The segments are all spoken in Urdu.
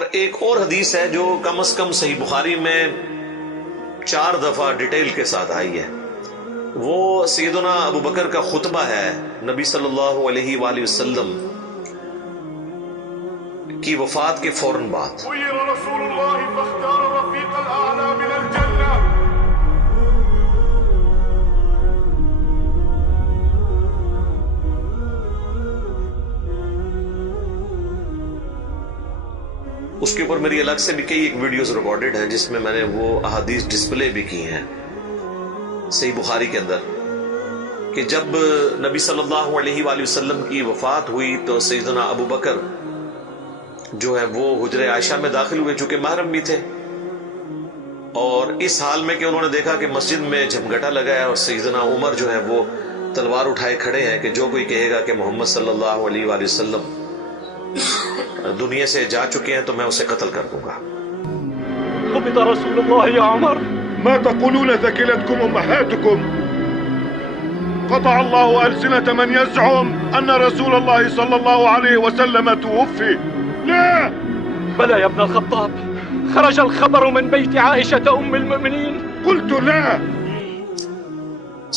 اور ایک اور حدیث ہے جو کم از کم صحیح بخاری میں 4 دفعہ ڈیٹیل کے ساتھ آئی ہے، وہ سیدنا ابو بکر کا خطبہ ہے نبی صلی اللہ علیہ وآلہ وسلم کی وفات کے فوراً بعد۔ خیر رسول اللہ فاختار الرفیق الاعلی من الجنہ۔ اس کے اوپر میری الگ سے بھی کئی ایک ویڈیوز ریکارڈڈ ہیں جس میں نے وہ احادیث ڈسپلے بھی کی ہیں صحیح بخاری کے اندر، کہ جب نبی صلی اللہ علیہ وآلہ وسلم کی وفات ہوئی تو سیدنا ابو بکر جو ہے وہ حجرہ عائشہ میں داخل ہوئے، چونکہ محرم بھی تھے، اور اس حال میں کہ انہوں نے دیکھا کہ مسجد میں جھمگٹا لگا ہے اور سیدنا عمر جو ہے وہ تلوار اٹھائے کھڑے ہیں کہ جو کوئی کہے گا کہ محمد صلی اللہ علیہ وآلہ وسلم دنیا سے جا چکے ہیں تو میں اسے قتل کر دوں گا۔ قبض رسول اللہ یا عمر۔ ما تقولون ثكلتكم امهاتكم؟ قطع الله ألسنة من يزعم أن رسول الله صلى الله عليه وسلم توفي. لا. بلى يا ابن الخطاب، خرج الخبر من بيت عائشة أم المؤمنين. قلت لا.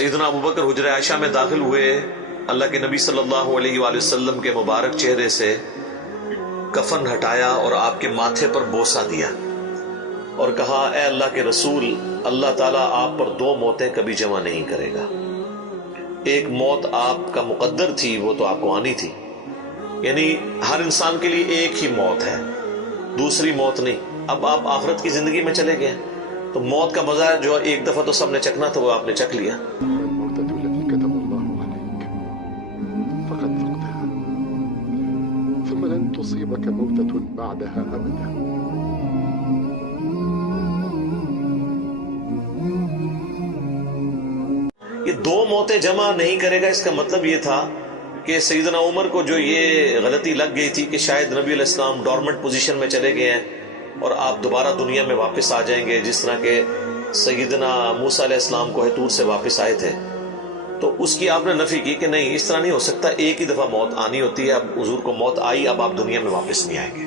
سیدنا ابو بکر حجرہ عائشہ میں داخل ہوئے، اللہ کے نبی صلی اللہ علیہ وآلہ وسلم کے مبارک چہرے سے کفن ہٹایا اور آپ کے ماتھے پر بوسہ دیا اور کہا، اے اللہ کے رسول، اللہ تعالیٰ آپ پر 2 موتیں کبھی جمع نہیں کرے گا۔ ایک موت آپ کا مقدر تھی، وہ تو آپ کو آنی تھی، یعنی ہر انسان کے لیے ایک ہی موت ہے، دوسری موت نہیں۔ اب آپ آخرت کی زندگی میں چلے گئے تو موت کا مزہ جو ایک دفعہ تو سب نے چکھنا تھا وہ آپ نے چکھ لیا۔ تصيبك موتة بعدها أبدا۔ یہ 2 موتیں جمع نہیں کرے گا، اس کا مطلب یہ تھا کہ سیدنا عمر کو جو یہ غلطی لگ گئی تھی کہ شاید نبی علیہ السلام ڈورمنٹ پوزیشن میں چلے گئے ہیں اور آپ دوبارہ دنیا میں واپس آ جائیں گے، جس طرح کہ سیدنا موسیٰ علیہ السلام کوہ طور سے واپس آئے تھے، تو اس کی آپ نے نفی کی کہ نہیں، اس طرح نہیں ہو سکتا، ایک ہی دفعہ موت آنی ہوتی ہے، اب حضور کو موت آئی، اب آپ دنیا میں واپس نہیں آئیں گے۔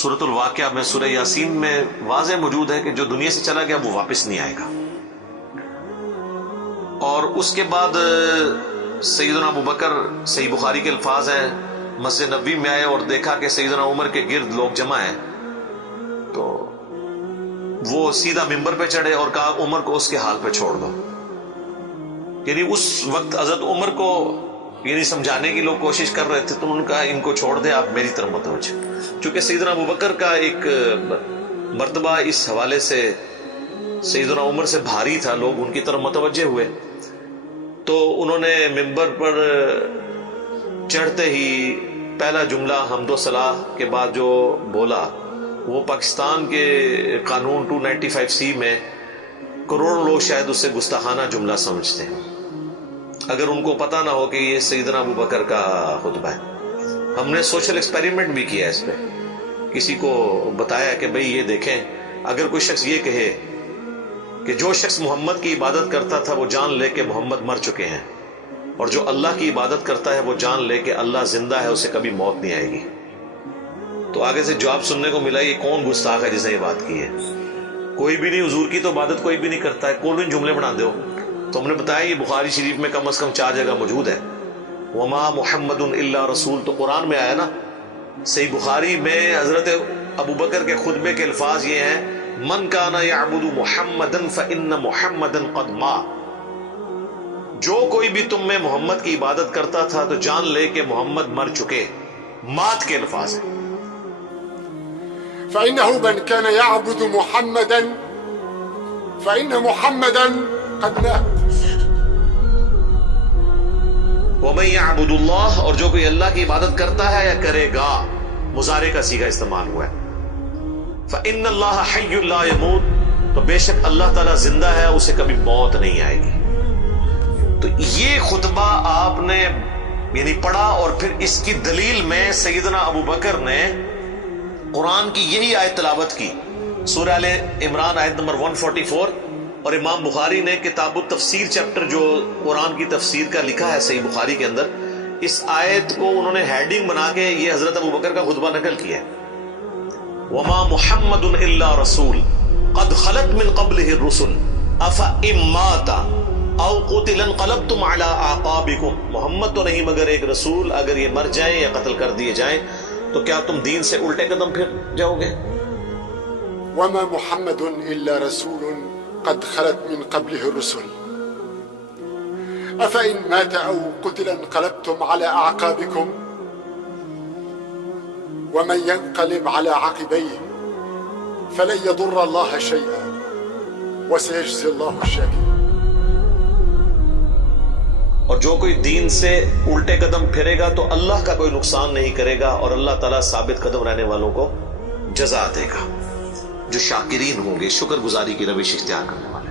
سورۃ الواقعہ میں سورہ یاسین میں واضح موجود ہے کہ جو دنیا سے چلا گیا وہ واپس نہیں آئے گا۔ اور اس کے بعد سیدنا ابو بکر، صحیح بخاری کے الفاظ ہیں، مسجد نبوی میں آئے اور دیکھا کہ سیدنا عمر کے گرد لوگ جمع ہیں، تو وہ سیدھا ممبر پہ چڑھے اور کہا عمر کو اس کے حال پہ چھوڑ دو۔ یعنی اس وقت حضرت عمر کو یعنی سمجھانے کی لوگ کوشش کر رہے تھے، تو انہوں نے کہا ان کو چھوڑ دیں، آپ میری طرف متوجہ۔ چونکہ سیدنا ابو بکر کا ایک مرتبہ اس حوالے سے سیدنا عمر سے بھاری تھا، لوگ ان کی طرف متوجہ ہوئے، تو انہوں نے ممبر پر چڑھتے ہی پہلا جملہ حمد و ثنا کے بعد جو بولا وہ پاکستان کے قانون 295C میں کروڑوں لوگ شاید اسے گستاخانہ جملہ سمجھتے ہیں، اگر ان کو پتہ نہ ہو کہ یہ سیدنا ابو بکر کا خطبہ ہے۔ ہم نے سوشل ایکسپیریمنٹ بھی کیا اس پہ، کسی کو بتایا کہ بھئی یہ دیکھیں، اگر کوئی شخص یہ کہے کہ جو شخص محمد کی عبادت کرتا تھا وہ جان لے کہ محمد مر چکے ہیں، اور جو اللہ کی عبادت کرتا ہے وہ جان لے کہ اللہ زندہ ہے، اسے کبھی موت نہیں آئے گی، تو آگے سے جواب سننے کو ملا، یہ کون گستاخ ہے جس نے یہ بات کی ہے؟ کوئی بھی نہیں، حضور کی تو عبادت کوئی بھی نہیں کرتا ہے، کون ان جملے بنا دو؟ تو ہم نے بتایا یہ بخاری شریف میں کم از کم 4 جگہ موجود ہے۔ وما محمد الا رسول تو قرآن میں آیا نا، صحیح بخاری میں حضرت ابو بکر کے خطبے کے الفاظ یہ ہیں، من کان یعبد محمدا فان محمدا قد مات، جو کوئی بھی تم میں محمد کی عبادت کرتا تھا تو جان لے کہ محمد مر چکے، مات کے الفاظ ہیں۔ فإنه من كان يعبد محمدا فإن محمدا قد مات۔ وَمَن يَعْبُدُ اللَّهَ، اور جو کوئی اللہ کی عبادت کرتا ہے یا کرے گا، مضارع کا صیغہ استعمال ہوا ہے، فَإِنَّ اللَّهَ حَيٌّ لَا يَمُوتُ، تو بے شک اللہ تعالیٰ زندہ ہے، اسے کبھی موت نہیں آئے گی۔ تو یہ خطبہ آپ نے یعنی پڑھا، اور پھر اس کی دلیل میں سیدنا ابو بکر نے قرآن کی یہی آیت تلاوت کی، سورہ آل عمران آیت نمبر 144، اور امام بخاری نے کتاب التفسیر چیپٹر جو قرآن کی تفسیر کا لکھا ہے صحیح بخاری کے اندر، اس آیت کو انہوں نے ہیڈنگ بنا کے یہ حضرت ابو بکر کا خطبہ نقل کیا ہے۔ وما محمد الا رسول قد خلت من قبله الرسل افإن مات او قتل انقلبتم على اعقابكم. محمد تو نہیں مگر ایک رسول، اگر یہ مر جائیں یا قتل کر دیے جائیں تو کیا تم دین سے الٹے قدم پھر جاؤ گے؟ وما محمد الا رسول قد خلت من قبله الرسل افإن مات او قتل انقلبتم على اعقابكم ومن ينقلب على عقبيه فلن يضر الله شيئا وسيجزي الله الشاكرين. اور جو کوئی دین سے الٹے قدم پھرے گا تو اللہ کا کوئی نقصان نہیں کرے گا، اور اللہ تعالیٰ ثابت قدم رہنے والوں کو جزا دے گا، جو شاکرین ہوں گے، شکر گزاری کی روش اختیار کرنے والے.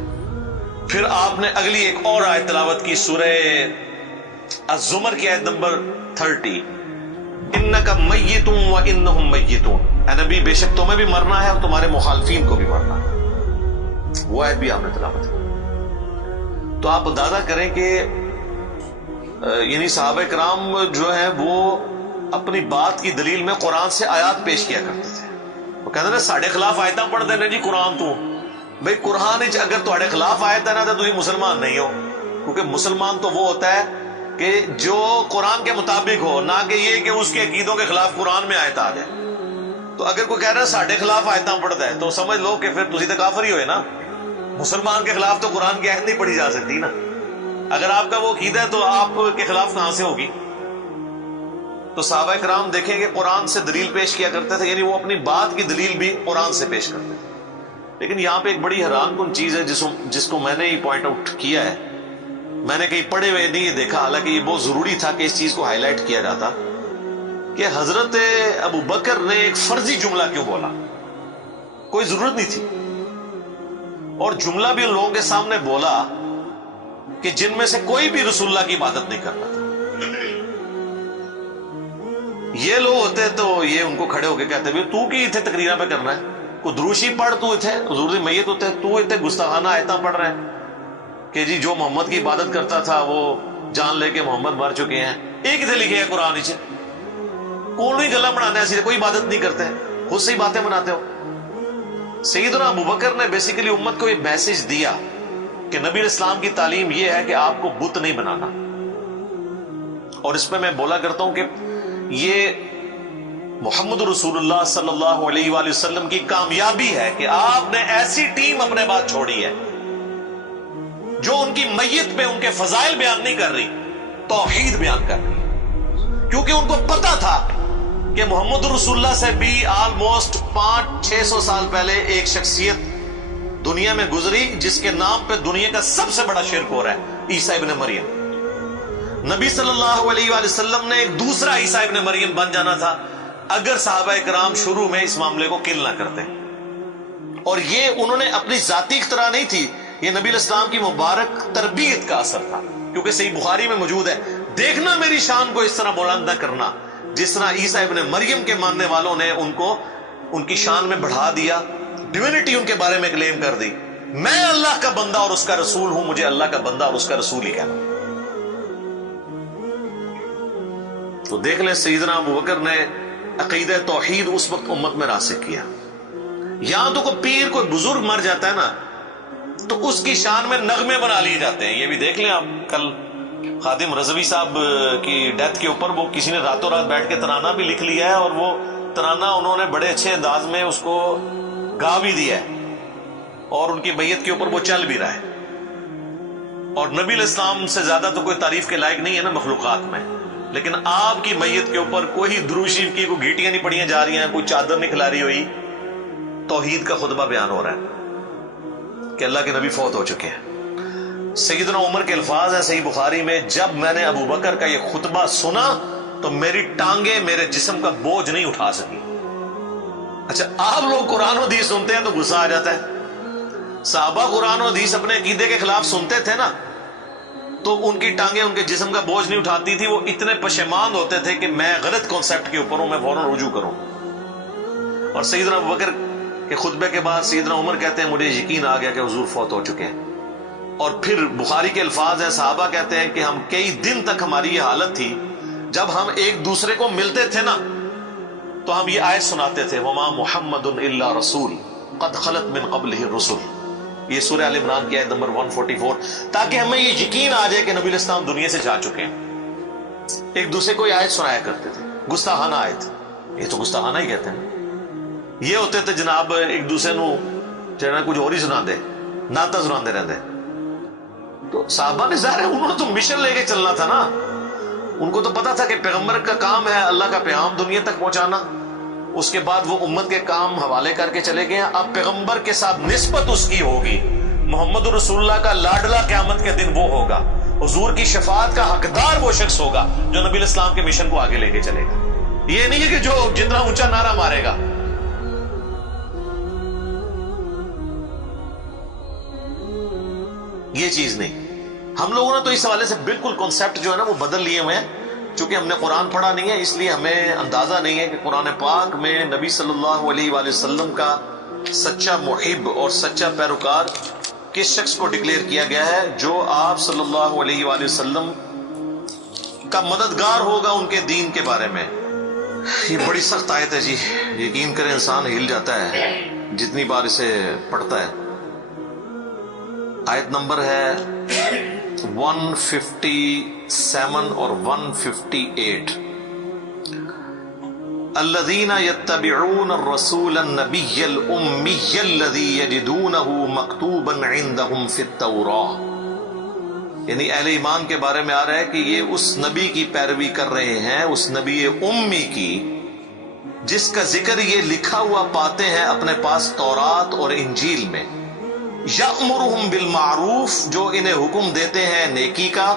پھر آپ نے اگلی ایک اور آیت تلاوت کی، سورہ الزمر کی آیت نمبر 30. انک میت و انہم میتون. اے نبی بے شک تمہیں بھی مرنا ہے اور تمہارے مخالفین کو بھی مرنا ہے. وہ آیت بھی آپ نے تلاوت کی. تو آپ اندازہ کریں کہ یعنی صحابہ کرام جو ہیں وہ اپنی بات کی دلیل میں قرآن سے آیات پیش کیا کرتے تھے. وہ کہتے ہیں ساڑھے خلاف آیتاں پڑھ دینے جی قرآن تو بھئی قرآن اگر تھوڑے خلاف آیت ہے نا تو تھی مسلمان نہیں ہو، کیونکہ مسلمان تو وہ ہوتا ہے کہ جو قرآن کے مطابق ہو، نہ کہ یہ کہ اس کے عقیدوں کے خلاف قرآن میں آیت آ جائے. تو اگر کوئی کہہ رہا ہے ساڑھے خلاف آیتاں پڑھتا ہے تو سمجھ لو کہ پھر تسی تو کافر ہی ہوئے نا. مسلمان کے خلاف تو قرآن کی آیت نہیں پڑھی جا سکتی نا. اگر آپ کا وہ عقیدہ ہے تو آپ کے خلاف کہاں سے ہوگی؟ تو صحابہ کرام دیکھیں کہ قرآن سے دلیل پیش کیا کرتے تھے، یعنی وہ اپنی بات کی دلیل بھی قرآن سے پیش کرتے تھے. لیکن یہاں پہ ایک بڑی حیران کن چیز ہے جس کو میں نے ہی پوائنٹ آؤٹ کیا ہے، میں نے کہیں پڑھے ہوئے نہیں یہ دیکھا، حالانکہ یہ بہت ضروری تھا کہ اس چیز کو ہائی لائٹ کیا جاتا، کہ حضرت ابو بکر نے ایک فرضی جملہ کیوں بولا؟ کوئی ضرورت نہیں تھی، اور جملہ بھی ان لوگوں کے سامنے بولا کہ جن میں سے کوئی بھی رسول اللہ کی عبادت نہیں کرتا تھا. یہ لوگ ہوتے تو یہ ان کو کھڑے ہو کے کہتے تو کی اتنے تقریرہ پہ کرنا ہے، کوئی دروشی پڑھ تو اتنے حضور دی میت ہوتے تو اتنے گستاخانہ آیتاں پڑھ رہے ہیں کہ جی جو محمد کی عبادت کرتا تھا وہ جان لے کے محمد مر چکے ہیں. ایک اتنے لکھے ہے قرآن چ کون ہی گلا بنانے ایسی کوئی عبادت نہیں کرتے، خود سے ہی باتیں بناتے ہو. سیدنا ابو بکر نے بیسیکلی امت کو یہ میسج دیا کہ نبی اسلام کی تعلیم یہ ہے کہ آپ کو بت نہیں بنانا. اور اس پہ میں بولا کرتا ہوں کہ یہ محمد رسول اللہ صلی اللہ علیہ وآلہ وسلم کی کامیابی ہے کہ آپ نے ایسی ٹیم اپنے بعد چھوڑی ہے جو ان کی میت پہ ان کے فضائل بیان نہیں کر رہی، توحید بیان کر رہی ہے. کیونکہ ان کو پتا تھا کہ محمد رسول اللہ سے بھی آلموسٹ 500-600 سال پہلے ایک شخصیت دنیا میں گزری جس کے نام پہ دنیا کا سب سے بڑا شرک ہو رہا ہے، عیسیٰ ابن مریم. نبی صلی اللہ علیہ وآلہ وسلم نے ایک دوسرا عیسیٰ ابن مریم بن جانا تھا اگر صحابہ کرام شروع میں اس معاملے کو کل نہ کرتے. اور یہ انہوں نے اپنی ذاتی اختراع نہیں تھی، یہ نبی الاسلام کی مبارک تربیت کا اثر تھا. کیونکہ صحیح بخاری میں موجود ہے، دیکھنا میری شان کو اس طرح بلند نہ کرنا جس طرح عیسیٰ ابن مریم کے ماننے والوں نے ان کو ان کی شان میں بڑھا دیا، ڈیوینٹی ان کے بارے میں کلیم کر دی. میں اللہ کا بندہ اور اس کا رسول ہوں، مجھے اللہ کا بندہ اور اس کا رسول ہی کہنا. تو دیکھ لیں سیدنا ابو بکر نے عقیدہ توحید اس وقت امت میں راسخ کیا. یہاں تو کوئی پیر کوئی بزرگ مر جاتا ہے نا تو اس کی شان میں نغمے بنا لیے جاتے ہیں. یہ بھی دیکھ لیں آپ، کل خادم رضوی صاحب کی ڈیتھ کے اوپر وہ کسی نے راتوں رات بیٹھ کے ترانہ بھی لکھ لیا ہے، اور وہ ترانہ انہوں نے بڑے اچھے انداز میں اس کو گا بھی دیا ہے، اور ان کی میت کے اوپر وہ چل بھی رہا ہے. اور نبی الاسلام سے زیادہ تو کوئی تعریف کے لائق نہیں ہے نا مخلوقات میں، لیکن آپ کی میت کے اوپر کوئی درود شریف کی کوئی گھیٹیاں نہیں پڑیاں جا رہی ہیں، کوئی چادر نہیں کھلا رہی ہوئی، توحید کا خطبہ بیان ہو رہا ہے کہ اللہ کے نبی فوت ہو چکے ہیں. سیدنا عمر کے الفاظ ہیں صحیح بخاری میں، جب میں نے ابو بکر کا یہ خطبہ سنا تو میری ٹانگیں میرے جسم کا بوجھ نہیں اٹھا سکی. اچھا آپ لوگ قرآن و حدیث سنتے ہیں تو غصہ آ جاتا ہے. صحابہ قرآن و حدیث اپنے عقیدے کے خلاف سنتے تھے نا تو ان کی ٹانگیں ان کے جسم کا بوجھ نہیں اٹھاتی تھی. وہ اتنے پشیمان ہوتے تھے کہ میں غلط کانسیپٹ کے اوپر ہوں، میں فوراً رجوع کروں. اور سیدنا ابو بکر کے خطبے کے بعد سیدنا عمر کہتے ہیں مجھے یقین آ گیا کہ حضور فوت ہو چکے ہیں. اور پھر بخاری کے الفاظ ہیں، صحابہ کہتے ہیں کہ ہم کئی دن تک ہماری یہ حالت تھی، جب ہم ایک دوسرے کو ملتے تھے نا تو ہم یہ آیت سناتے تھے وما محمد الا رسول قد خلت من قبلہ الرسل، یہ سورہ آل عمران کی آیت نمبر 144، تاکہ ہمیں یہ یقین آ جائے کہ نبی علیہ السلام دنیا سے جا چکے ہیں۔ ایک دوسرے کو یہ آیت سنایا کرتے تھے، گستاخانہ آیت، یہ تو گستاخانہ ہی کہتے ہیں۔ یہ ہوتے تھے جناب ایک دوسرے نو جناب کچھ اور ہی سنا دے، ناتا سناندے رہتے۔ تو صحابہ نے ظاہر ہے انہوں نے تو مشن لے کے چلنا تھا نا، ان کو تو پتا تھا کہ پیغمبر کا کام ہے اللہ کا پیغام دنیا تک پہنچانا، اس کے بعد وہ امت کے کام حوالے کر کے چلے گئے۔ اب پیغمبر کے ساتھ نسبت اس کی ہوگی، محمد رسول اللہ کا لاڈلا قیامت کے دن وہ ہوگا، حضور کی شفاعت کا حقدار وہ شخص ہوگا جو نبی علیہ السلام کے مشن کو آگے لے کے چلے گا۔ یہ نہیں ہے کہ جو جتنا اونچا نعرہ مارے گا۔ یہ چیز نہیں، ہم لوگوں نے تو اس حوالے سے بالکل کنسپٹ جو ہے نا وہ بدل لیے ہوئے ہیں، چونکہ ہم نے قرآن پڑھا نہیں ہے، اس لیے ہمیں اندازہ نہیں ہے کہ قرآن پاک میں نبی صلی اللہ علیہ وآلہ وسلم کا سچا محب اور سچا پیروکار کس شخص کو ڈکلیئر کیا گیا ہے، جو آپ صلی اللہ علیہ وآلہ وسلم کا مددگار ہوگا ان کے دین کے بارے میں۔ یہ بڑی سخت آیت ہے جی، یقین کریں انسان ہل جاتا ہے جتنی بار اسے پڑھتا ہے۔ آیت نمبر ہے 157 اور 158۔ الذین یتبعون الرسول النبی الامی الذی یجدونہ مکتوبا عندہم فی التوراۃ، یعنی اہل ایمان کے بارے میں آ رہا ہے کہ یہ اس نبی کی پیروی کر رہے ہیں، اس نبی امی کی جس کا ذکر یہ لکھا ہوا پاتے ہیں اپنے پاس تورات اور انجیل میں۔ یأمرہم بالمعروف، جو انہیں حکم دیتے ہیں نیکی کا،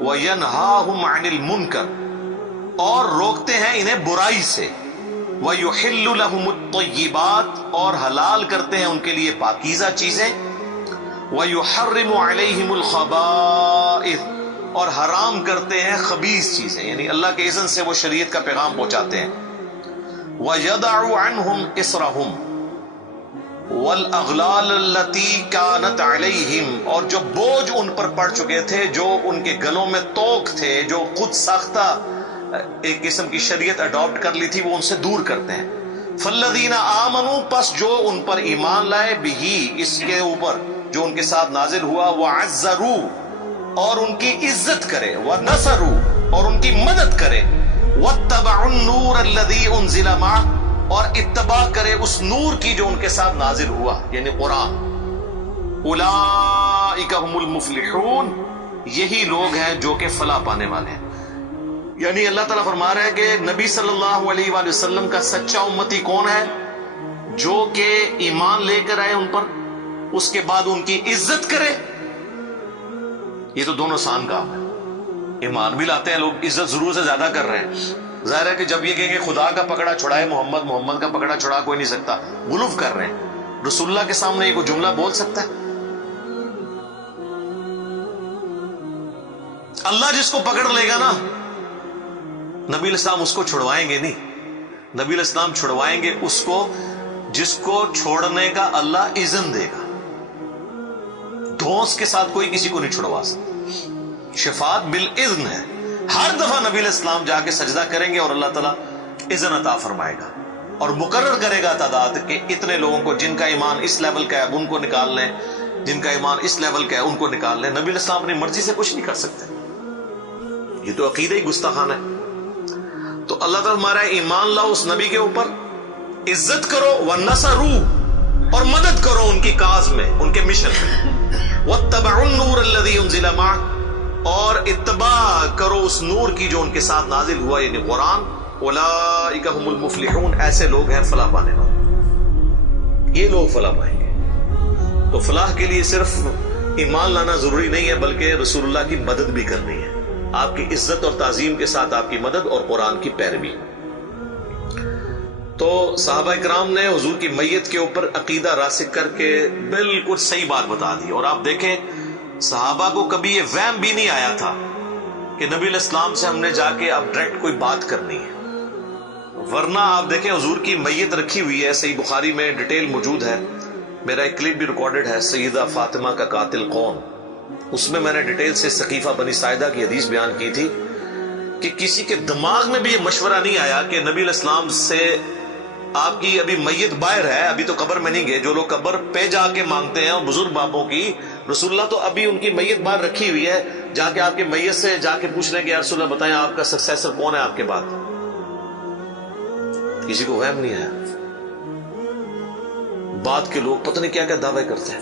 وینہاہم عن المنکر، اور روکتے ہیں انہیں برائی سے، ویحل لہم الطیبات، اور حلال کرتے ہیں ان کے لیے پاکیزہ چیزیں، ویحرم علیہم الخبائث، اور حرام کرتے ہیں خبیث چیزیں، یعنی اللہ کے اذن سے وہ شریعت کا پیغام پہنچاتے ہیں۔ وَيَدَعُ عَنْهُمْ إِصْرَهُمْ وَالْأَغْلَالَ الَّتِي كَانَتْ عَلَيْهِمْ، اور جو بوجھ ان پر پڑ چکے تھے، جو ان کے گلوں میں توق تھے، جو خود ساختہ ایک قسم کی شریعت اڈاپٹ کر لی تھی، وہ ان سے دور کرتے ہیں۔ فَالَّذِينَ آمَنُوا، پس جو ان پر ایمان لائے، بِهِ، اس کے اوپر جو ان کے ساتھ نازل ہوا، وَعَزَّرُوا، اور ان کی عزت کرے، وَنَصَرُوا، اور ان کی مدد کرے، وَاتَّبَعُوا النُّورَ الَّذِي أُنزِلَ مَعَهُ، اور اتباع کرے اس نور کی جو ان کے ساتھ نازل ہوا، یعنی قرآن۔ اولئک هم المفلحون، یہی لوگ ہیں جو کہ فلاح پانے والے ہیں۔ یعنی اللہ تعالیٰ فرما رہا ہے کہ نبی صلی اللہ علیہ وآلہ وسلم کا سچا امتی کون ہے؟ جو کہ ایمان لے کر آئے ان پر، اس کے بعد ان کی عزت کرے۔ یہ تو دونوں آسان کام ہے، ایمان بھی لاتے ہیں لوگ، عزت ضرور سے زیادہ کر رہے ہیں۔ ظاہر ہے کہ جب یہ کہیں کہ خدا کا پکڑا چھڑائے محمد، محمد کا پکڑا چھڑا کوئی نہیں سکتا، غلوف کر رہے ہیں۔ رسول اللہ کے سامنے یہ کوئی جملہ بول سکتا ہے؟ اللہ جس کو پکڑ لے گا نا، نبی علیہ السلام اس کو چھڑوائیں گے نہیں، نبی علیہ السلام چھڑوائیں گے اس کو جس کو چھوڑنے کا اللہ اذن دے گا۔ دھونس کے ساتھ کوئی کسی کو نہیں چھڑوا سکتا، شفاعت بالاذن ہے۔ ہر دفعہ نبی علیہ السلام جا کے سجدہ کریں گے اور اللہ تعالیٰ اذن عطا فرمائے گا اور مقرر کرے گا تعداد کہ اتنے لوگوں کو جن کا ایمان اس لیول کا ہے ان کو نکال لیں، جن کا ایمان اس لیول کا ہے ان کو نکال لیں۔ نبی علیہ السلام اپنی مرضی سے کچھ نہیں کر سکتے، یہ تو عقیدہ ہی گستاخانہ ہے۔ تو اللہ تعالیٰ ہمارا ایمان لاؤ اس نبی کے اوپر، عزت کرو، وَنَصَرُوا، اور مدد کرو ان کی کاز میں، ان کے مشن میں، وَاتَّبَعُوا النُّورَ الَّذِي أُنزِلَ مَعَهُ، اور اتباع کرو اس نور کی جو ان کے ساتھ نازل ہوا، یعنی قرآن۔ اولئک هم المفلحون، ایسے لوگ ہیں فلاح پانے والے، یہ لوگ فلاح پائیں گے۔ تو فلاح کے لیے صرف ایمان لانا ضروری نہیں ہے، بلکہ رسول اللہ کی مدد بھی کرنی ہے، آپ کی عزت اور تعظیم کے ساتھ آپ کی مدد اور قرآن کی پیروی۔ تو صحابہ کرام نے حضور کی میت کے اوپر عقیدہ راسخ کر کے بالکل صحیح بات بتا دی۔ اور آپ دیکھیں صحابہ کو کبھی یہ وہم بھی نہیں آیا تھا کہ نبی علیہ السلام سے ہم نے جا کے اب ڈائریکٹ کوئی بات کرنی ہے، ورنہ آپ دیکھیں حضور کی میت رکھی ہوئی ہے، صحیح بخاری میں ڈیٹیل موجود ہے، میرا ایک کلپ بھی ریکارڈڈ ہے، سیدہ فاطمہ کا قاتل کون، اس میں میں نے ڈیٹیل سے سقیفہ بنی ساعدہ کی حدیث بیان کی تھی کہ کسی کے دماغ میں بھی یہ مشورہ نہیں آیا کہ نبی علیہ السلام سے آپ کی ابھی میت باہر ہے، ابھی تو قبر میں نہیں گئے، جو لوگ قبر پہ جا کے مانگتے ہیں بزرگ بابوں کی، رسول اللہ تو ابھی ان کی میت باہر رکھی ہوئی ہے، جا کے آپ کے میت سے جا کے پوچھ لیں کہ یا رسول اللہ بتائیں آپ کا سکسیسر کون ہے آپ کے بعد. کسی کو وہم نہیں ہے. بعد کے لوگ پتہ نہیں کیا کیا دعوے کرتے ہیں.